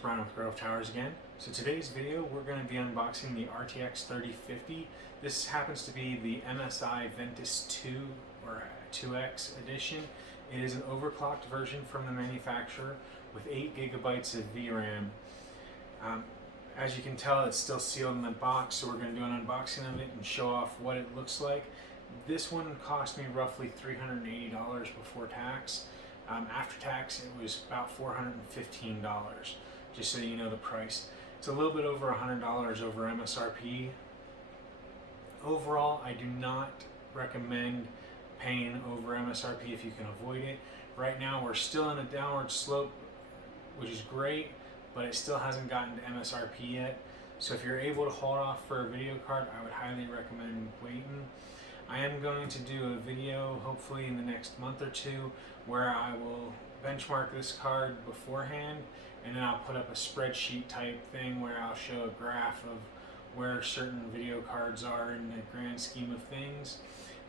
Brian with GreyWolf Towers again. So today's video we're going to be unboxing the RTX 3050. This happens to be the MSI Ventus 2 or 2X edition. It is an overclocked version from the manufacturer with 8 gigabytes of VRAM. As you can tell, it's still sealed in the box, so we're going to do an unboxing of it and show off what it looks like. This one cost me roughly $380 before tax. After tax, it was about $415, just so you know the price. It's a little bit over $100 over MSRP. Overall, I do not recommend paying over MSRP if you can avoid it. Right now, we're still in a downward slope, which is great, but it still hasn't gotten to MSRP yet. So if you're able to hold off for a video card, I would highly recommend waiting. I am going to do a video, hopefully in the next month or two, where I will benchmark this card beforehand, and then I'll put up a spreadsheet type thing where I'll show a graph of where certain video cards are in the grand scheme of things.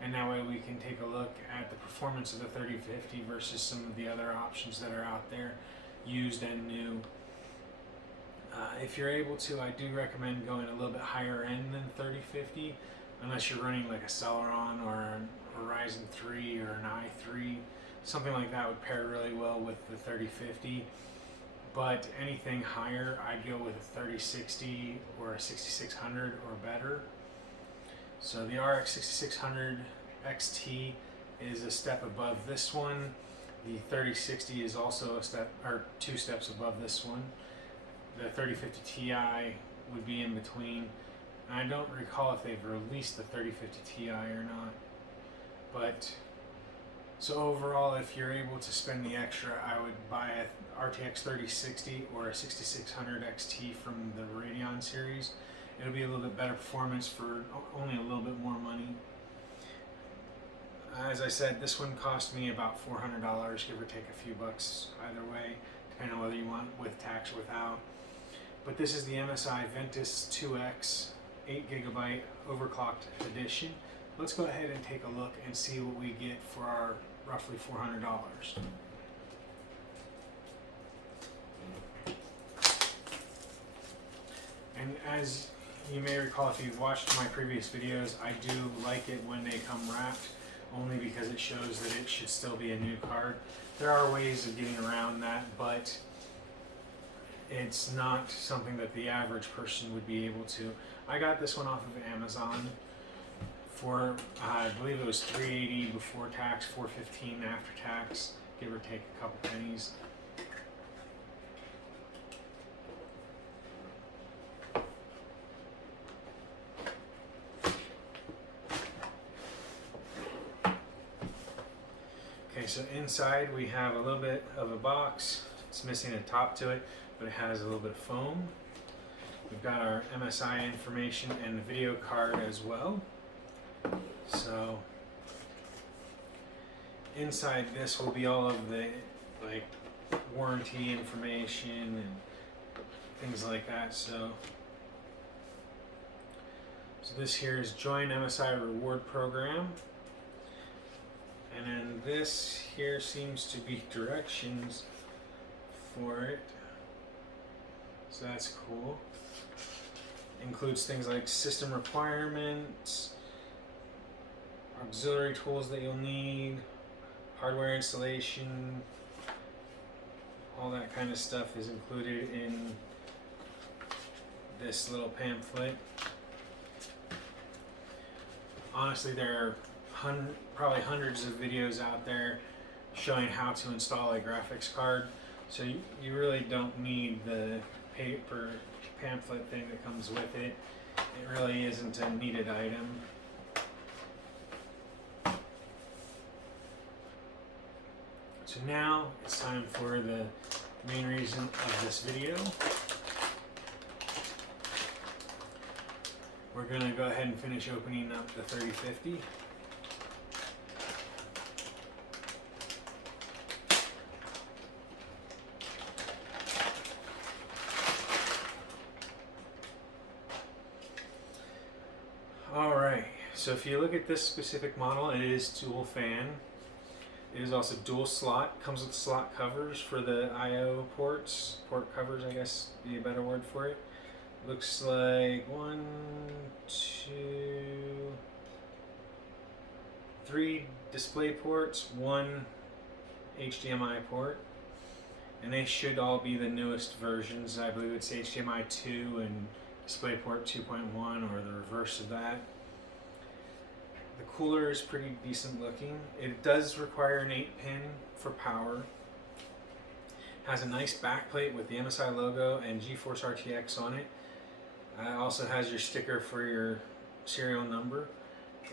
And that way we can take a look at the performance of the 3050 versus some of the other options that are out there, used and new. If you're able to, I do recommend going a little bit higher end than 3050, unless you're running like a Celeron or a Ryzen 3 or an i3. Something like that would pair really well with the 3050. But anything higher, I'd go with a 3060 or a 6600 or better. So the RX 6600 XT is a step above this one. The 3060 is also a step or 2 steps above this one. The 3050 Ti would be in between. I don't recall if they've released the 3050 Ti or not. But so overall, if you're able to spend the extra, I would buy a RTX 3060 or a 6600 XT from the Radeon series. It'll be a little bit better performance for only a little bit more money. As I said, this one cost me about $400, give or take a few bucks either way, depending on whether you want with tax or without. But this is the MSI Ventus 2X 8 gigabyte overclocked edition. Let's go ahead and take a look and see what we get for our roughly $400. And as you may recall, if you've watched my previous videos, I do like it when they come wrapped, only because it shows that it should still be a new card. There are ways of getting around that, but it's not something that the average person would be able to. I got this one off of Amazon for, I believe it was $380 before tax, $415 after tax, give or take a couple pennies. Okay, so inside we have a little bit of a box. It's missing a top to it, but it has a little bit of foam. We've got our MSI information and the video card as well. So inside this will be all of the warranty information and things like that. So this here is join MSI reward program. And then this here seems to be directions for it. So that's cool. Includes things like system requirements, auxiliary tools that you'll need, hardware installation, all that kind of stuff is included in this little pamphlet. Honestly, there are probably hundreds of videos out there showing how to install a graphics card, so you really don't need the paper pamphlet thing that comes with it. It really isn't a needed item. So now it's time for the main reason of this video. We're going to go ahead and finish opening up the 3050. Alright, so if you look at this specific model, it is dual fan. It is also dual slot. Comes with slot covers for the I/O ports. Port covers, I guess, be a better word for it. Looks like 1, 2, 3 display ports, 1 HDMI port, and they should all be the newest versions. I believe it's HDMI 2 and DisplayPort 2.1, or the reverse of that. The cooler is pretty decent looking. It does require an 8-pin for power. Has a nice backplate with the MSI logo and GeForce RTX on it. Also has your sticker for your serial number.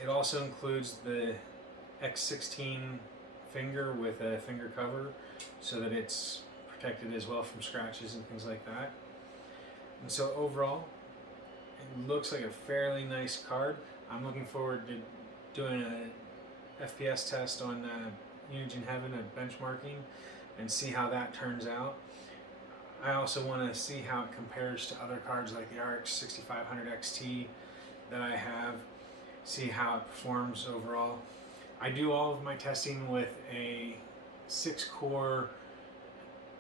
It also includes the X16 finger with a finger cover so that it's protected as well from scratches and things like that. And so overall, it looks like a fairly nice card. I'm looking forward to doing a FPS test on Unigine Heaven of benchmarking and see how that turns out. I also want to see how it compares to other cards like the RX 6500 XT that I have, see how it performs overall. I do all of my testing with a 6-core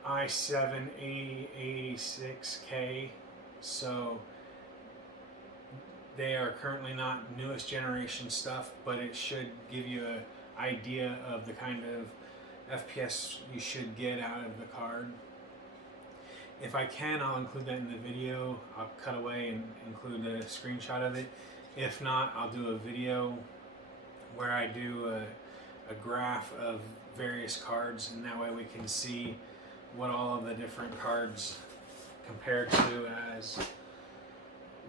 i7 8086K, so they are currently not newest generation stuff, but it should give you an idea of the kind of FPS you should get out of the card. If I can, I'll include that in the video. I'll cut away and include a screenshot of it. If not, I'll do a video where I do a graph of various cards, and that way we can see what all of the different cards compare to as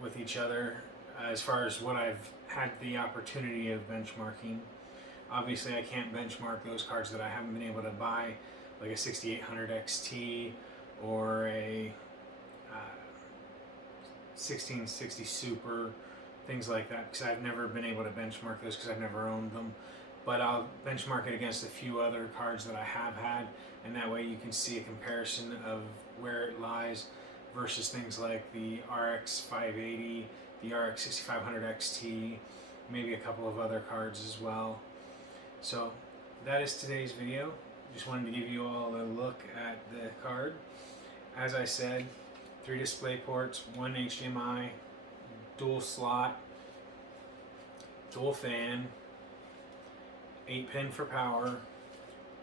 with each other, as far as what I've had the opportunity of benchmarking. Obviously I can't benchmark those cards that I haven't been able to buy, like a 6800 XT or a 1660 Super, things like that, because I've never been able to benchmark those because I've never owned them. But I'll benchmark it against a few other cards that I have had, and that way you can see a comparison of where it lies versus things like the RX 580, the RX 6500 XT, maybe a couple of other cards as well. So that is today's video. Just wanted to give you all a look at the card. As I said, 3 display ports, 1 HDMI, dual slot, dual fan, 8-pin for power,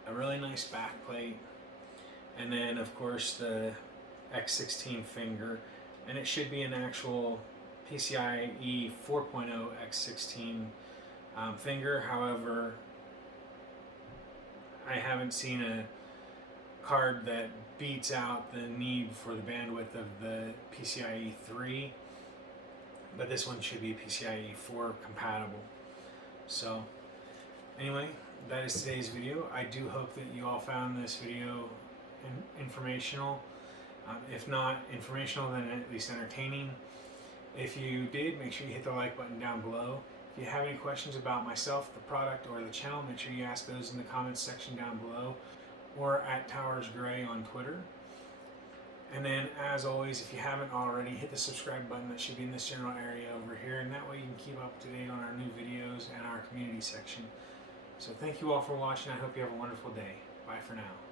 a really nice back plate, and then of course the X16 finger, and it should be an actual PCIe 4.0 X16 finger. However, I haven't seen a card that beats out the need for the bandwidth of the PCIe 3, but this one should be PCIe 4 compatible. So anyway, that is today's video. I do hope that you all found this video informational. If not informational, then at least entertaining. If you did, make sure you hit the like button down below. If you have any questions about myself, the product, or the channel, make sure you ask those in the comments section down below, or at TowersGrey on Twitter. And then, as always, if you haven't already, hit the subscribe button that should be in this general area over here, and that way you can keep up to date on our new videos and our community section. So thank you all for watching. I hope you have a wonderful day. Bye for now.